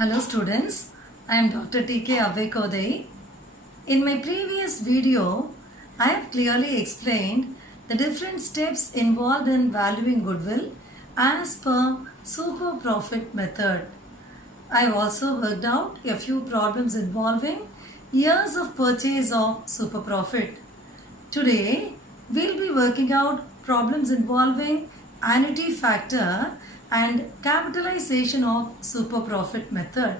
Hello students, I am Dr. T.K. Avvekodai. In my previous video, I have clearly explained the different steps involved in valuing goodwill as per super profit method. I have also worked out a few problems involving years of purchase of super profit. Today, we will be working out problems involving annuity factor and capitalization of super profit method.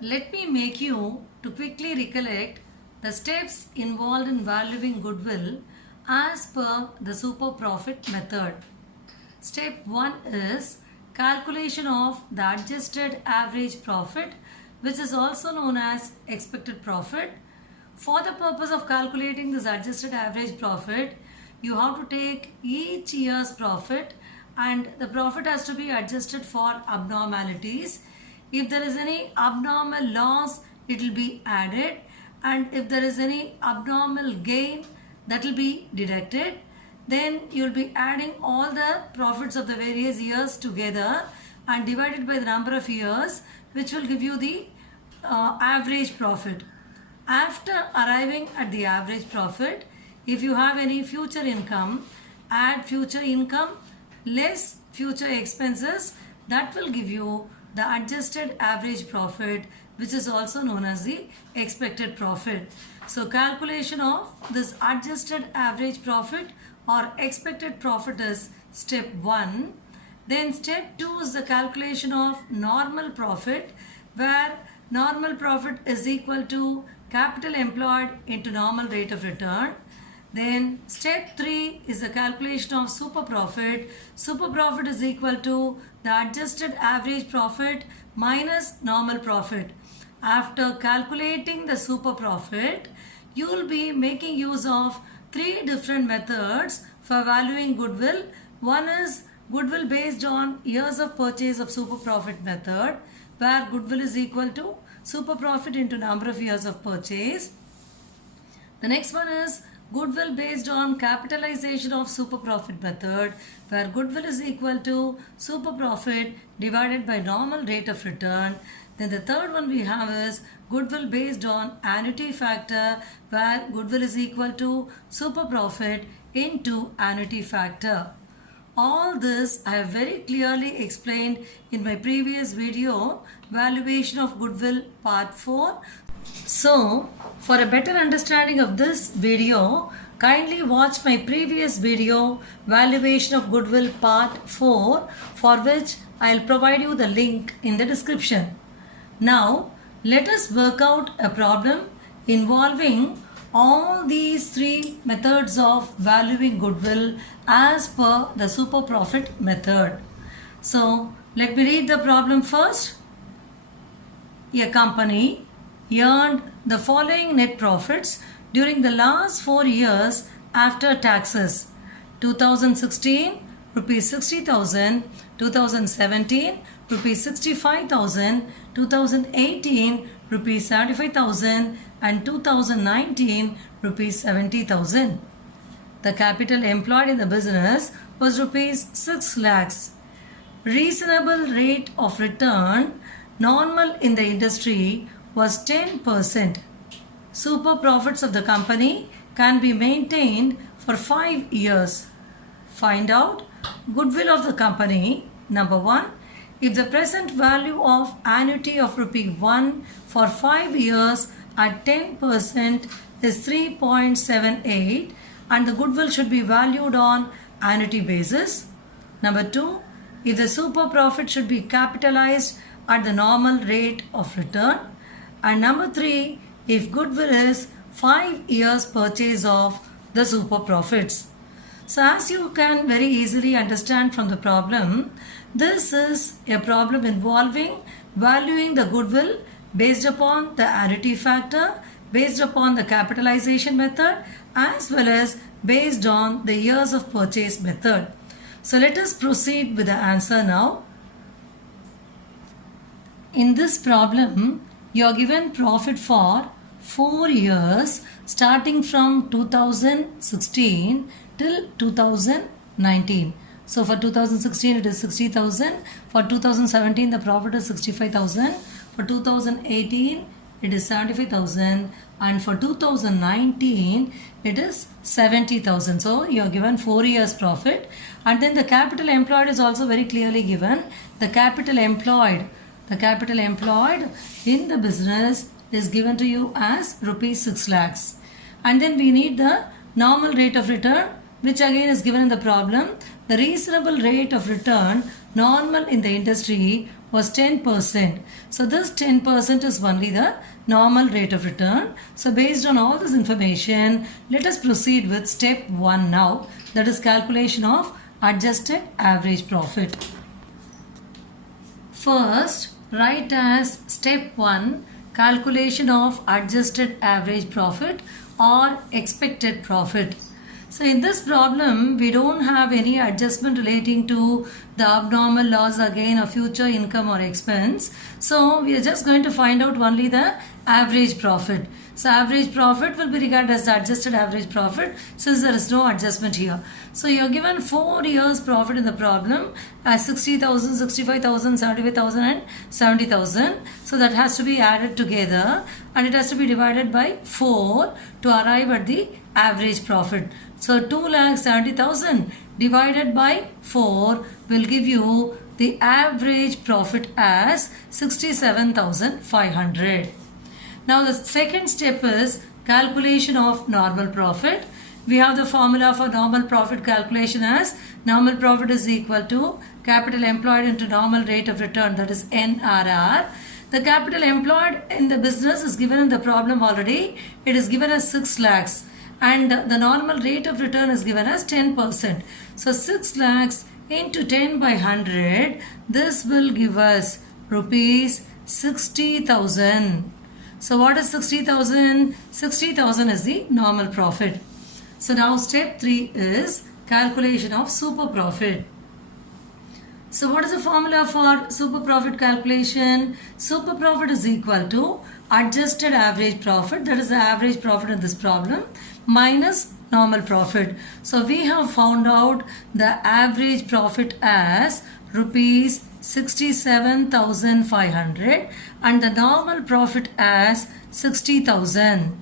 Let me make you to quickly recollect the steps involved in valuing goodwill as per the super profit method. Step 1 is calculation of the adjusted average profit, which is also known as expected profit. For the purpose of calculating this adjusted average profit, you have to take each year's profit and the profit has to be adjusted for abnormalities. If there is any abnormal loss, it will be added, and if there is any abnormal gain, that will be deducted. Then you will be adding all the profits of the various years together and divided by the number of years, which will give you the average profit. After arriving at the average profit, if you have any future income, add future income less future expenses, that will give you the adjusted average profit, which is also known as the expected profit. So calculation of this adjusted average profit or expected profit is step 1. Then step 2 is the calculation of normal profit, where normal profit is equal to capital employed into normal rate of return. Then step 3 is the calculation of super profit. Super profit is equal to the adjusted average profit minus normal profit. After calculating the super profit, you will be making use of 3 different methods for valuing goodwill. One is goodwill based on years of purchase of super profit method, where goodwill is equal to super profit into number of years of purchase. The next one is goodwill based on capitalization of super profit method, where goodwill is equal to super profit divided by normal rate of return. Then the third one we have is goodwill based on annuity factor, where goodwill is equal to super profit into annuity factor. All this I have very clearly explained in my previous video, valuation of goodwill part 4. So, for a better understanding of this video, kindly watch my previous video, valuation of goodwill part 4, for which I will provide you the link in the description. Now, let us work out a problem involving all these 3 methods of valuing goodwill as per the super profit method. So, let me read the problem first. A company earned the following net profits during the last 4 years after taxes: 2016 rupees 60,000, 2017 rupees 65,000, 2018 rupees 75,000, and 2019 rupees 70,000. The capital employed in the business was rupees 6 lakhs. Reasonable rate of return normal in the industry was 10%. Super profits of the company can be maintained for 5 years. Find out goodwill of the company. Number 1. If the present value of annuity of ₹1 for 5 years at 10% is 3.78 and the goodwill should be valued on annuity basis. Number 2. If the super profit should be capitalized at the normal rate of return. And number 3, if goodwill is 5 years purchase of the super profits. So as you can very easily understand from the problem, this is a problem involving valuing the goodwill based upon the annuity factor, based upon the capitalization method, as well as based on the years of purchase method. So let us proceed with the answer now. In this problem, you are given profit for 4 years starting from 2016 till 2019. So for 2016 it is 60,000. For 2017 the profit is 65,000. For 2018 it is 75,000. And for 2019 it is 70,000. So you are given 4 years profit. And then the capital employed is also very clearly given. The capital employed in the business is given to you as rupees 6 lakhs. And then we need the normal rate of return, which again is given in the problem. The reasonable rate of return normal in the industry was 10%. So this 10% is only the normal rate of return. So based on all this information, let us proceed with step 1 now. That is calculation of adjusted average profit. First, write as step 1 calculation of adjusted average profit or expected profit. So in this problem, we don't have any adjustment relating to the abnormal loss or gain or future income or expense. So we are just going to find out only the average profit. So average profit will be regarded as the adjusted average profit since there is no adjustment here. So you are given 4 years profit in the problem as 60,000, 65,000, 75,000 and 70,000. So that has to be added together and it has to be divided by 4 to arrive at the average profit. So 2,70,000 divided by 4 will give you the average profit as 67,500. Now the second step is calculation of normal profit. We have the formula for normal profit calculation as normal profit is equal to capital employed into normal rate of return, that is NRR. The capital employed in the business is given in the problem already. It is given as 6 lakhs and the normal rate of return is given as 10%. So 6 lakhs into 10 by 100, this will give us rupees 60,000. So what is 60,000? 60,000 is the normal profit. So now step 3 is calculation of super profit. So what is the formula for super profit calculation? Super profit is equal to adjusted average profit, that is the average profit in this problem, minus normal profit. So we have found out the average profit as rupees 67,500 and the normal profit as 60,000.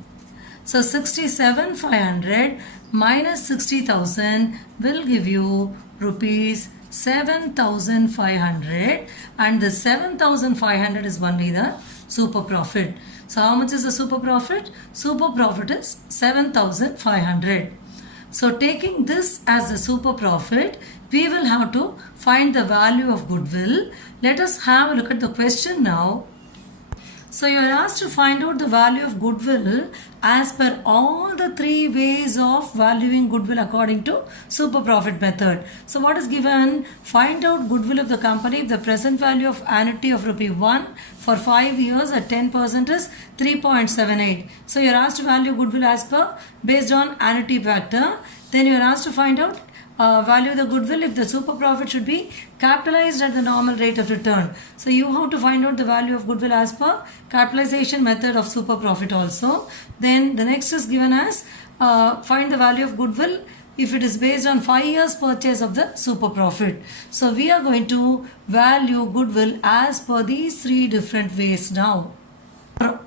So 67,500 minus 60,000 will give you rupees 7,500 and the 7,500 is only the super profit. So how much is the super profit? Super profit is 7,500. So taking this as the super profit, we will have to find the value of goodwill. Let us have a look at the question now. So you are asked to find out the value of goodwill as per all the 3 ways of valuing goodwill according to super profit method. So what is given? Find out goodwill of the company if the present value of annuity of rupee 1 for 5 years at 10% is 3.78. So you are asked to value goodwill as per based on annuity factor. Then you are asked to find out value the goodwill if the super profit should be capitalized at the normal rate of return. So you have to find out the value of goodwill as per capitalization method of super profit also. Then the next is given as find the value of goodwill if it is based on 5 years purchase of the super profit. So we are going to value goodwill as per these 3 different ways now. For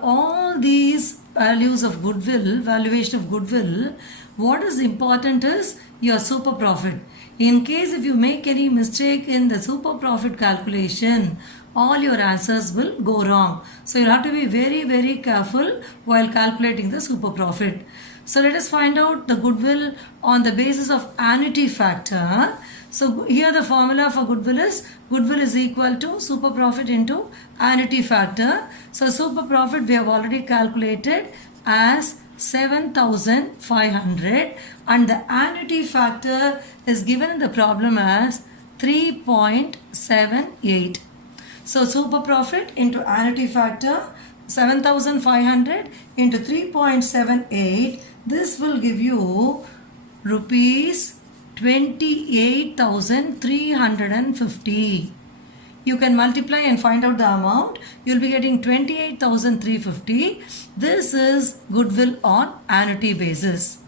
all these values of goodwill, valuation of goodwill, what is important is your super profit. In case if you make any mistake in the super profit calculation, all your answers will go wrong. So you have to be very, very careful while calculating the super profit. So let us find out the goodwill on the basis of annuity factor. So here the formula for goodwill is equal to super profit into annuity factor. So super profit we have already calculated as 7,500 and the annuity factor is given in the problem as 3.78. So super profit into annuity factor 7,500 into 3.78, this will give you rupees 28,350. You can multiply and find out the amount. You will be getting 28,350. This is goodwill on annuity basis.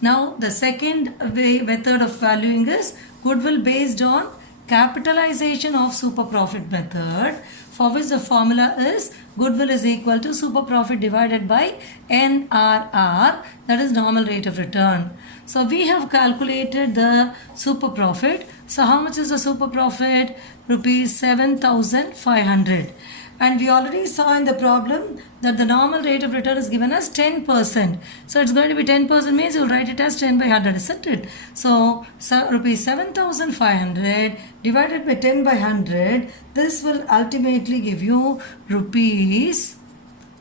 Now the second method of valuing is goodwill based on capitalization of super profit method, for which the formula is goodwill is equal to super profit divided by NRR, that is normal rate of return. So we have calculated the super profit. So how much is the super profit? Rupees 7,500. And we already saw in the problem that the normal rate of return is given as 10%. So it's going to be 10% means you'll write it as 10 by 100, isn't it? So rupees 7,500 divided by 10 by 100, this will ultimately give you rupees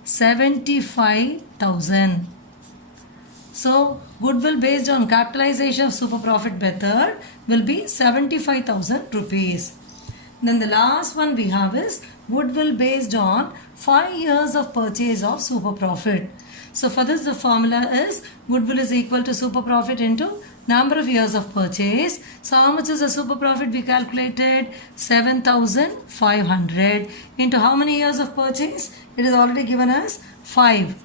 75,000. So goodwill based on capitalization of super profit method will be 75,000 rupees. Then the last one we have is goodwill based on 5 years of purchase of super profit. So for this the formula is goodwill is equal to super profit into number of years of purchase. So how much is the super profit we calculated? 7,500 into how many years of purchase? It is already given as 5.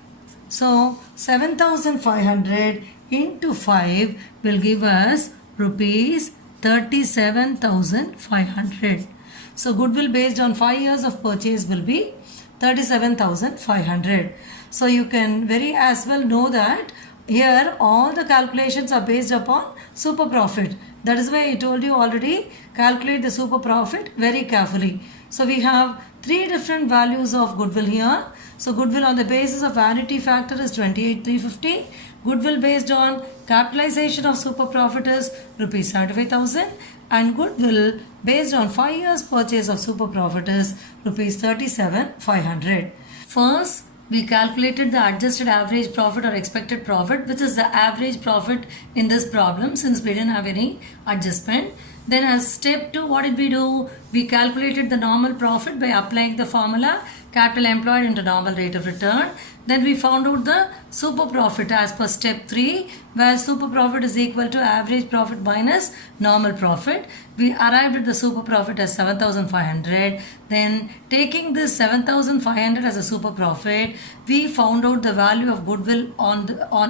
So 7,500 into 5 will give us rupees 37,500. So goodwill based on 5 years of purchase will be 37,500. So you can very as well know that here all the calculations are based upon super profit. That is why I told you already, calculate the super profit very carefully. So we have 3 different values of goodwill here. So goodwill on the basis of vanity factor is 28,350. Goodwill based on capitalization of super profit is rupees 75,000. And goodwill based on 5 years purchase of super profit is rupees 37,500. First, we calculated the adjusted average profit or expected profit, which is the average profit in this problem since we didn't have any adjustment. Then as step 2, what did we do? We calculated the normal profit by applying the formula capital employed into normal rate of return. Then we found out the super profit as per step 3, where super profit is equal to average profit minus normal profit. We arrived at the super profit as 7,500. Then taking this 7,500 as a super profit, we found out the value of goodwill on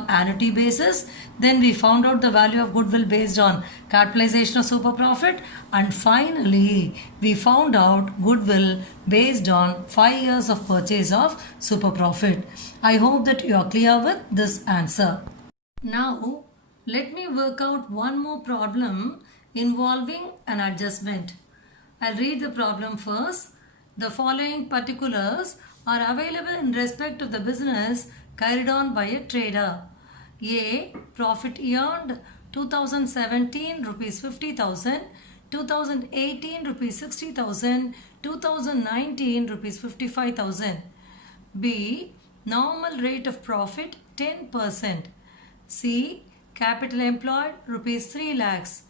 annuity basis. Then we found out the value of goodwill based on capitalization of super profit. And finally, we found out goodwill based on 5 years of purchase of super profit. I hope that you are clear with this answer. Now, let me work out one more problem involving an adjustment. I'll read the problem first. The following particulars are available in respect of the business carried on by a trader. A. Profit earned 2017 rupees 50,000, 2018 rupees 60,000, 2019 rupees 55,000. B. Normal rate of profit 10%. C. Capital employed rupees 3 lakhs.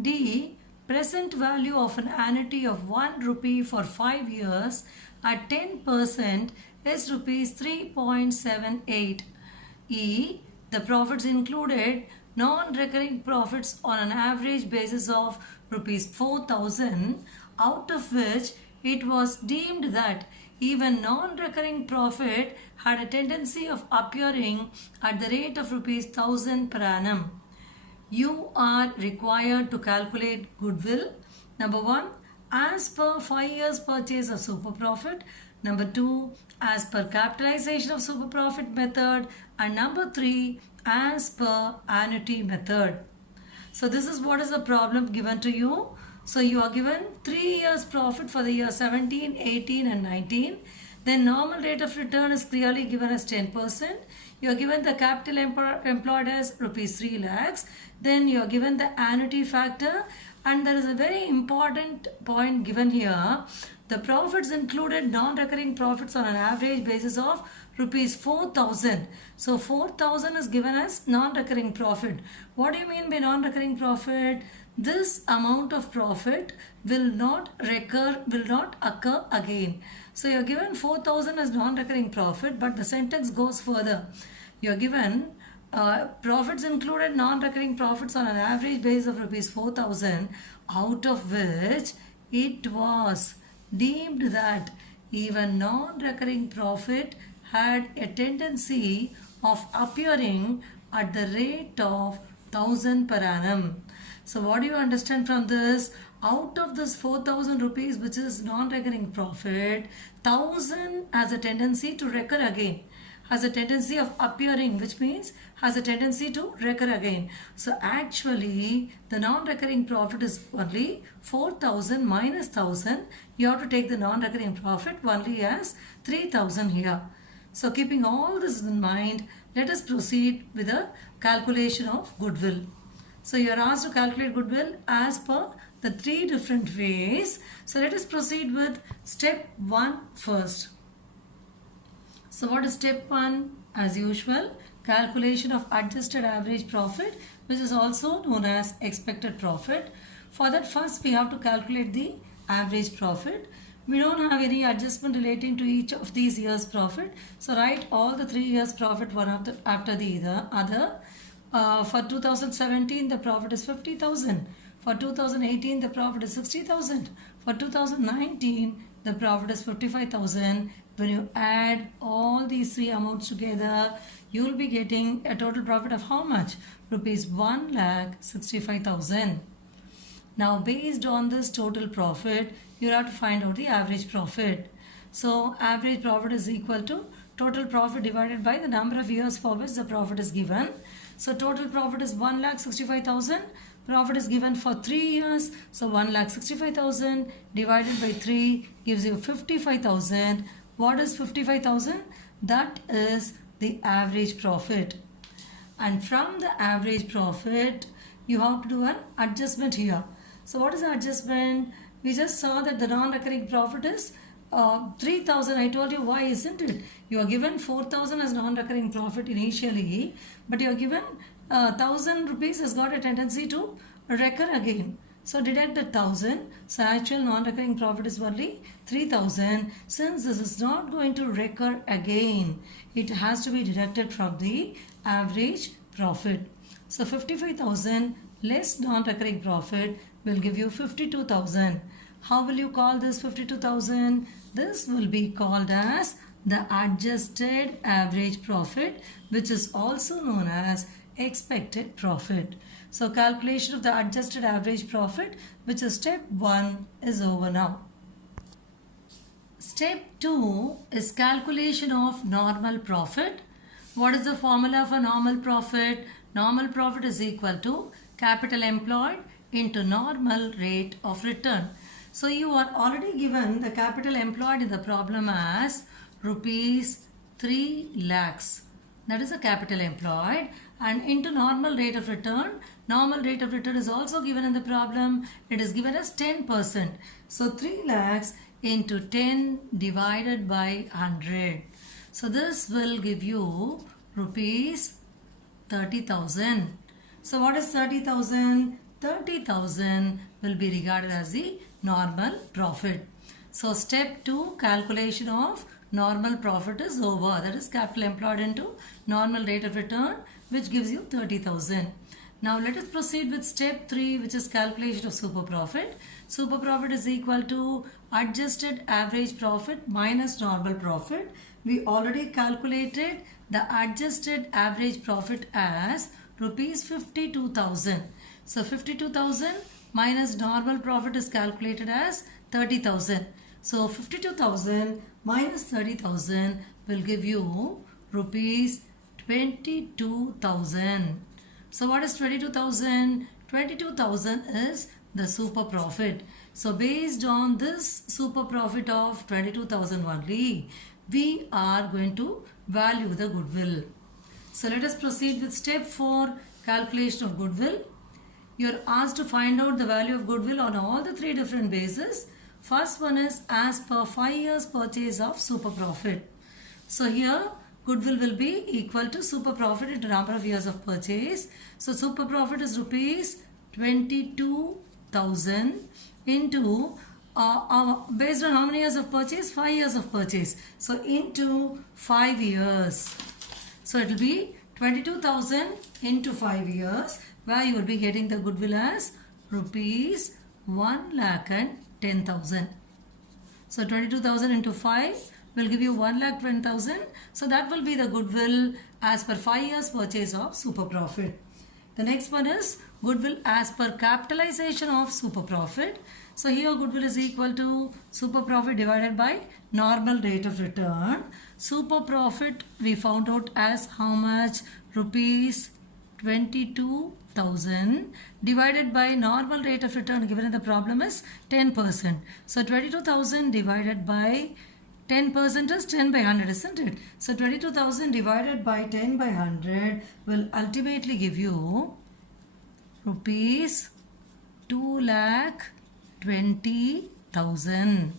D. Present value of an annuity of 1 rupee for 5 years at 10% is rupees 3.78. E. The profits included non-recurring profits on an average basis of rupees 4,000, out of which it was deemed that even non-recurring profit had a tendency of appearing at the rate of rupees 1,000 per annum. You are required to calculate goodwill. Number 1, as per 5 years purchase of super profit. Number 2, as per capitalization of super profit method. And number 3, as per annuity method. So this is what is the problem given to you. So you are given 3 years profit for the year 17, 18 and 19. Then normal rate of return is clearly given as 10%. You are given the capital employed as rupees 3 lakhs. Then you are given the annuity factor. And there is a very important point given here. The profits included non-recurring profits on an average basis of rupees 4,000. So 4,000 is given as non-recurring profit. What do you mean by non-recurring profit? This amount of profit will not occur again. So you're given 4,000 as non-recurring profit, but the sentence goes further. You're given profits included non-recurring profits on an average base of rupees 4,000, out of which it was deemed that even non-recurring profit had a tendency of appearing at the rate of 1000 per annum. So what do you understand from this? Out of this 4000 rupees, which is non-recurring profit, 1000 has a tendency to recur again, has a tendency of appearing, which means has a tendency to recur again. So actually the non-recurring profit is only 4000 minus 1000. You have to take the non-recurring profit only as 3000 here. So keeping all this in mind, let us proceed with the calculation of goodwill. So you are asked to calculate goodwill as per the three different ways. So let us proceed with step 1 first. So what is step 1? As usual, calculation of adjusted average profit, which is also known as expected profit. For that, first we have to calculate the average profit. We don't have any adjustment relating to each of these years' profit. So write all the 3 years' profit one after the other. For 2017, the profit is 50,000. For 2018, the profit is 60,000. For 2019, the profit is 55,000. When you add all these three amounts together, you will be getting a total profit of how much? Rupees 1,65,000. Now, based on this total profit, you have to find out the average profit. So, average profit is equal to total profit divided by the number of years for which the profit is given. So, total profit is 1,65,000. Profit is given for 3 years. So, 1,65,000 divided by 3 gives you 55,000. What is 55,000? That is the average profit. And from the average profit, you have to do an adjustment here. So what is the adjustment? We just saw that the non-recurring profit is 3,000. I told you why, isn't it? You are given 4,000 as non-recurring profit initially, but you are given 1,000 rupees has got a tendency to recur again. So deduct the 1,000. So actual non-recurring profit is only 3,000. Since this is not going to recur again, it has to be deducted from the average profit. So 55,000 less non-recurring profit will give you 52,000. How will you call this 52,000? This will be called as the adjusted average profit, which is also known as expected profit. So calculation of the adjusted average profit, which is step 1, is over now. Step 2 is calculation of normal profit. What is the formula for normal profit? Normal profit is equal to capital employed into normal rate of return. So you are already given the capital employed in the problem as rupees 3 lakhs. That is the capital employed, and into normal rate of return. Normal rate of return is also given in the problem. It is given as 10%. So 3 lakhs into 10 divided by 100. So this will give you rupees 30,000. So what is 30,000? 30,000 will be regarded as the normal profit. So step 2, calculation of normal profit is over. That is capital employed into normal rate of return, which gives you 30,000. Now let us proceed with step 3, which is calculation of super profit. Super profit is equal to adjusted average profit minus normal profit. We already calculated the adjusted average profit as rupees 52,000. So 52,000 minus normal profit is calculated as 30,000. So 52,000 minus 30,000 will give you rupees 22,000. So what is 22,000? 22,000 is the super profit. So based on this super profit of 22,000 only, we are going to value the goodwill. So let us proceed with step 4, calculation of goodwill. You are asked to find out the value of goodwill on all the 3 different bases. First one is as per 5 years purchase of super profit. So here goodwill will be equal to super profit into number of years of purchase. So super profit is rupees 22,000 into based on how many years of purchase? 5 years of purchase. So into 5 years. So it will be 22,000 into 5 years, where you will be getting the goodwill as rupees 1,10,000. So 22,000 into 5, will give you 1,10,000. So that will be the goodwill as per 5 years purchase of super profit. The next one is goodwill as per capitalization of super profit. So here goodwill is equal to super profit divided by normal rate of return. Super profit we found out as how much? Rupees 22,000 divided by normal rate of return given in the problem is 10%. So 22,000 divided by 10% is 10 by 100, isn't it? So 22,000 divided by 10 by 100 will ultimately give you rupees 2,20,000.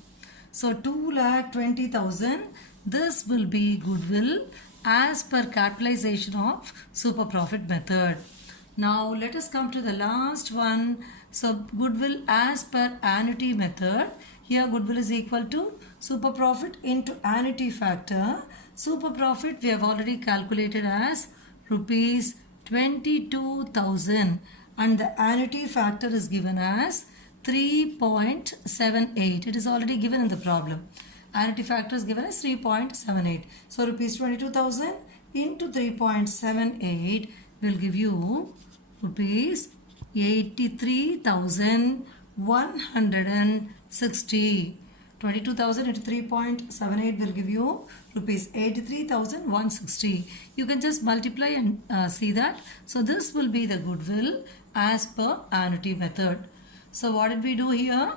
So 2,20,000, this will be goodwill as per capitalization of super profit method. Now let us come to the last one. So goodwill as per annuity method. Here goodwill is equal to super profit into annuity factor. Super profit we have already calculated as rupees 22,000 and the annuity factor is given as 3.78. It is already given in the problem. Annuity factor is given as 3.78. So rupees 22,000 into 3.78 will give you rupees 83,160. 22,000 into 3.78 will give you rupees 83,160. You can just multiply and see that. So this will be the goodwill as per annuity method. So what did we do here?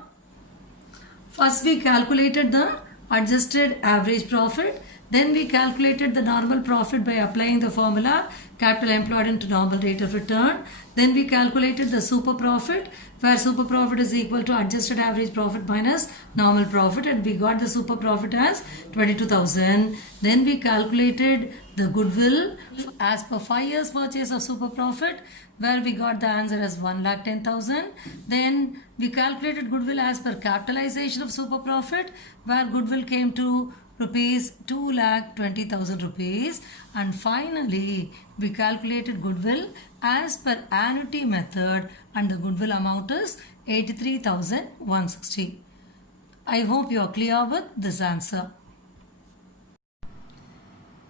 First we calculated the adjusted average profit. Then we calculated the normal profit by applying the formula capital employed into normal rate of return. Then we calculated the super profit where super profit is equal to adjusted average profit minus normal profit and we got the super profit as 22,000. Then we calculated the goodwill as per 5 years purchase of super profit where we got the answer as 1,10,000. Then we calculated goodwill as per capitalization of super profit where goodwill came to rupees 2,20,000 rupees, and finally we calculated goodwill as per annuity method and the goodwill amount is 83,160. I hope you are clear with this answer.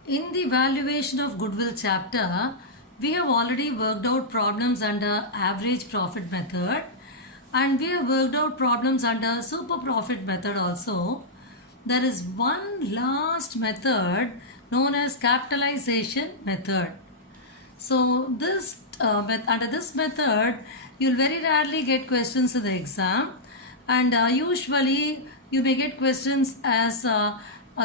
In the valuation of goodwill chapter, we have already worked out problems under average profit method and we have worked out problems under super profit method also. There is one last method known as capitalization method. So this under this method you'll very rarely get questions in the exam and usually you may get questions as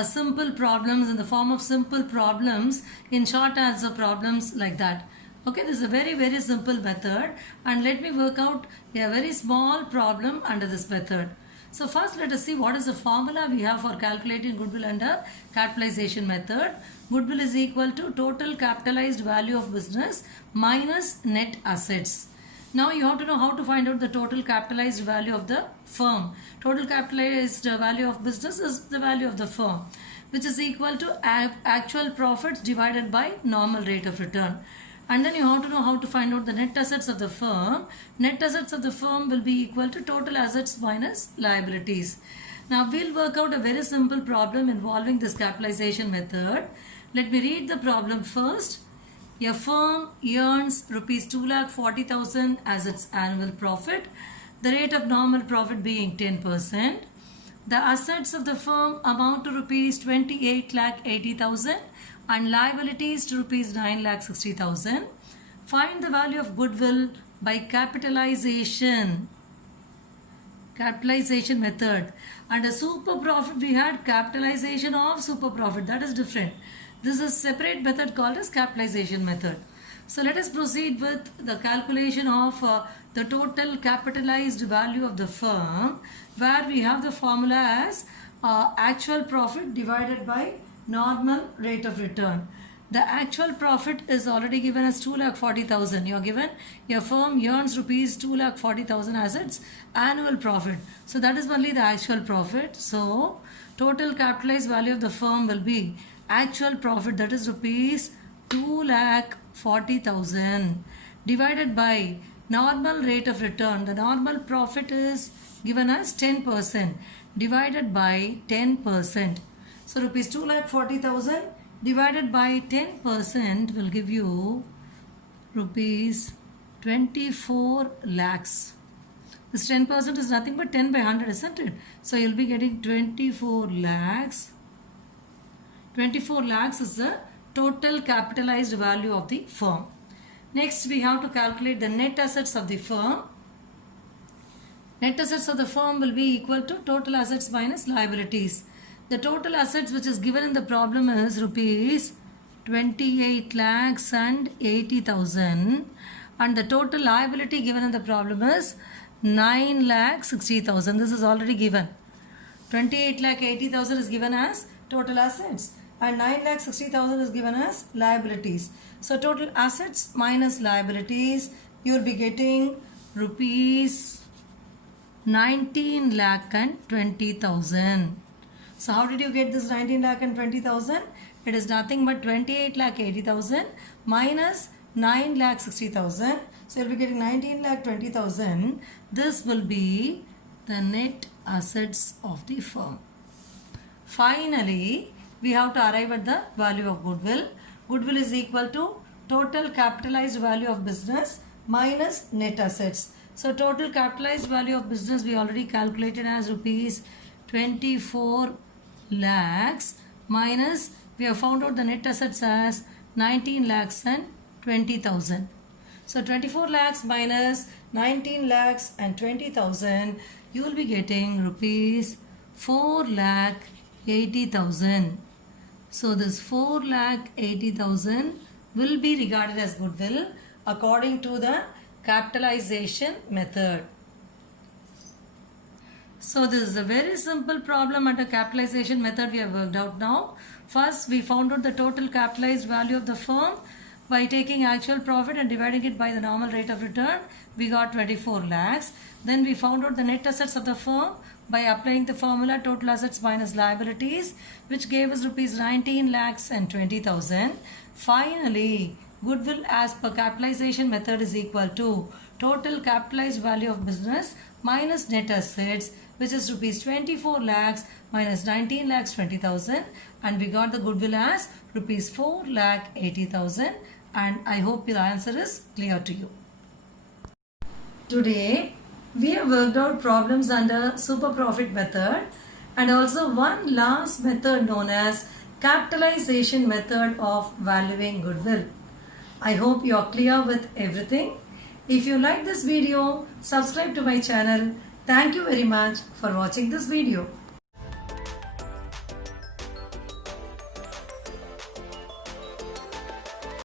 simple problems in the form of simple problems in short answer problems like that. Okay, this is a very simple method and let me work out a very small problem under this method. So first let us see what is the formula we have for calculating goodwill under capitalization method. Goodwill is equal to total capitalized value of business minus net assets. Now you have to know how to find out the total capitalized value of the firm. Total capitalized value of business is the value of the firm, which is equal to actual profits divided by normal rate of return. And then you have to know how to find out the net assets of the firm. Net assets of the firm will be equal to total assets minus liabilities. Now we'll work out a very simple problem involving this capitalization method. Let me read the problem first. A firm earns rupees 2,40,000 as its annual profit, the rate of normal profit being 10%. The assets of the firm amount to rupees 28,80,000 and liabilities to rupees 9,60,000. Find the value of goodwill by capitalization method. Under super profit we had capitalization of super profit, that is different. This is a separate method called as capitalization method. So let us proceed with the calculation of the total capitalized value of the firm where we have the formula as actual profit divided by normal rate of return. The actual profit is already given as 2,40,000. You are given your firm earns rupees 2,40,000 as its annual profit. So that is only the actual profit. So total capitalized value of the firm will be actual profit, that is rupees 2,40,000 divided by normal rate of return. The normal profit is given as 10% divided by 10%. So rupees 2,40,000 divided by 10% will give you rupees 24 lakhs. This 10% is nothing but 10 by 100, isn't it? So you'll be getting 24 lakhs. 24 lakhs is the total capitalized value of the firm. Next, we have to calculate the net assets of the firm. Net assets of the firm will be equal to total assets minus liabilities. The total assets which is given in the problem is rupees 28 lakhs and 80,000, and the total liability given in the problem is 9 lakh 60,000. This is already given. 28 lakh 80,000 is given as total assets and 9 lakh 60,000 is given as liabilities. So total assets minus liabilities, you will be getting rupees 19 lakh and 20,000. So how did you get this 19 lakh and 20,000? It is nothing but 28 lakh 80,000 minus 9 lakh 60,000. So you'll be getting 19 lakh 20,000. This will be the net assets of the firm. Finally, we have to arrive at the value of goodwill. Goodwill is equal to total capitalized value of business minus net assets. So total capitalized value of business we already calculated as rupees 24 lakhs minus we have found out the net assets as 19 lakhs and 20,000. So 24 lakhs minus 19 lakhs and 20,000, you will be getting rupees 4 lakh 80,000. So this 4 lakh 80,000 will be regarded as goodwill according to the capitalization method. So this is a very simple problem under capitalization method we have worked out now. First, we found out the total capitalized value of the firm by taking actual profit and dividing it by the normal rate of return. We got 24 lakhs. Then we found out the net assets of the firm by applying the formula total assets minus liabilities, which gave us rupees 19 lakhs and 20,000. Finally, goodwill as per capitalization method is equal to total capitalized value of business minus net assets, which is rupees 24 lakhs minus 19 lakhs 20,000, and we got the goodwill as rupees 4 lakh 80,000, and I hope your answer is clear to you. Today we have worked out problems under super profit method and also one last method known as capitalization method of valuing goodwill. I hope you are clear with everything. If you like this video, subscribe to my channel. Thank you very much for watching this video.